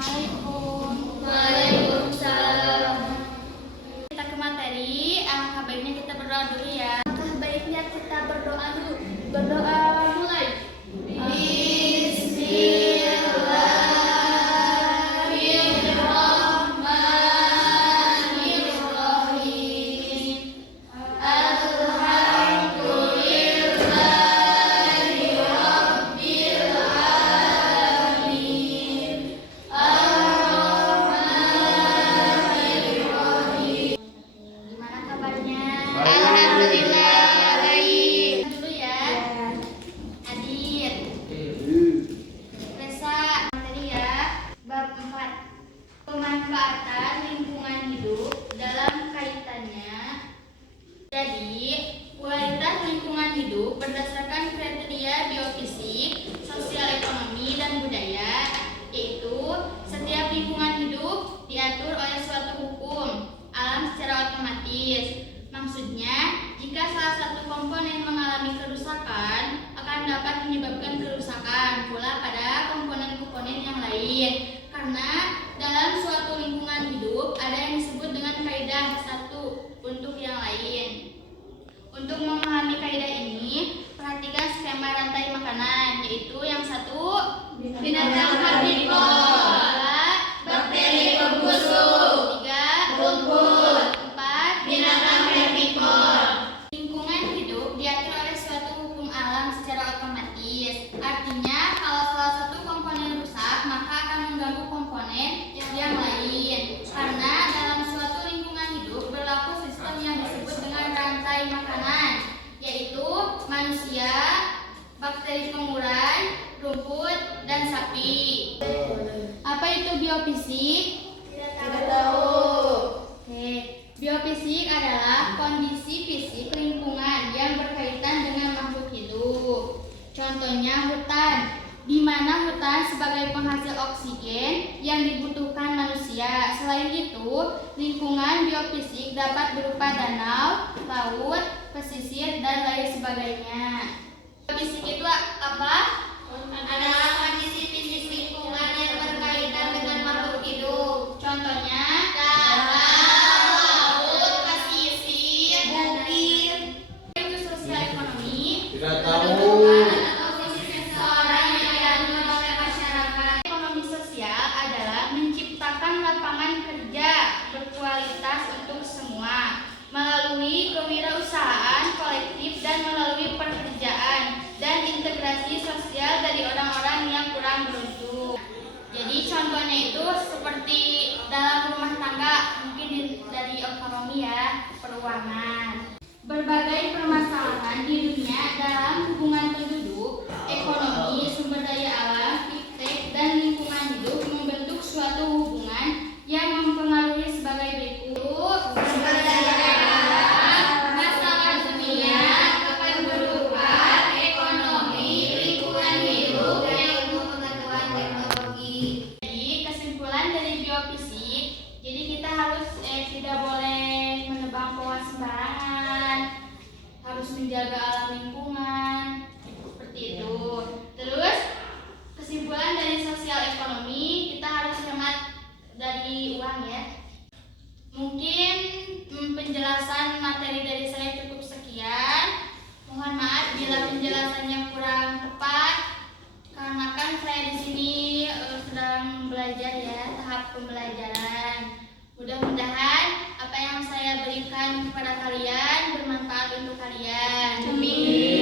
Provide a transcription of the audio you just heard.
Assalamualaikum. Waalaikumsalam. Kita ke materi, alangkah baiknya kita berdoa dulu ya. Alangkah baiknya kita berdoa dulu. Berdoa mulai. Gimana kabarnya? Alhamdulillah baik. Dulu ya. Adit, Resa, materi ya. Bab 4. Pemanfaatan lingkungan hidup dalam kaitannya. Jadi, kualitas lingkungan hidup berdasarkan kriteria biofisik, sosial ekonomi, dan budaya, yaitu setiap lingkungan hidup diatur oleh suatu hukum alam secara otomatis. Maksudnya, jika salah satu komponen mengalami kerusakan, akan dapat menyebabkan kerusakan pula pada komponen-komponen yang lain. Karena dalam suatu lingkungan hidup ada yang disebut dengan kaidah satu untuk yang lain. Untuk memahami kaidah ini, perhatikan skema rantai makanan, yaitu yang satu, binatang herbivor, dua, Bakteri pembusuk. tiga, Rumput. empat, Binatang herbivor. lingkungan hidup diatur oleh suatu hukum alam secara otomatis. Artinya, kalau salah satu komponen rusak, maka akan mengganggu komponen yang lain. Karena dalam suatu lingkungan hidup berlaku sistem yang disebut dengan rantai makanan, yaitu manusia, bakteri pengurai, rumput, dan sapi. Apa itu biofisik? Tidak tahu. Oke, biofisik adalah kondisi fisik lingkungan yang berkaitan dengan makhluk hidup. Contohnya hutan, di mana hutan sebagai penghasil oksigen yang dibutuhkan manusia. Selain itu, lingkungan biofisik dapat berupa danau, laut, pesisir, dan lain sebagainya. Biofisik itu apa? Adalah kondisi fisik lingkungan yang berkaitan dengan makhluk hidup. Contohnya, Laut, pesisir, bukit. itu sosial ekonomi. Tidak tahu. Seseorang yang diatur oleh masyarakat. Ekonomi sosial adalah menciptakan lapangan kerja berkualitas untuk semua melalui kewirausahaan kolektif dan melalui pekerjaan dan integrasi sosial dari orang-orang yang kurang beruntung. Jadi contohnya itu seperti dalam rumah tangga, mungkin dari ekonomi ya, keuangan. Berbagai permasalahan di dunia dalam hubungan penduduk, ekonomi, sumber daya alam, iptek, dan lingkungan hidup membentuk suatu hubungan yang mempengaruhi sebagai berikut. Sumber daya alam, masalah dunia, kependudukan, ekonomi, lingkungan hidup, dan ilmu pengetahuan teknologi. Jadi kesimpulan dari biofisik, jadi kita harus tidak boleh menebang pohon sembarangan, harus menjaga alam lingkungan, seperti itu. Terus kesimpulan dari sosial ekonomi, kita harus hemat dari uang ya. Mungkin penjelasan materi dari saya cukup sekian. Mohon maaf bila penjelasannya kurang tepat, karena kan saya di sini sedang belajar ya, tahap pembelajaran. Mudah-mudahan apa yang saya berikan kepada kalian bermanfaat untuk kalian. Amin.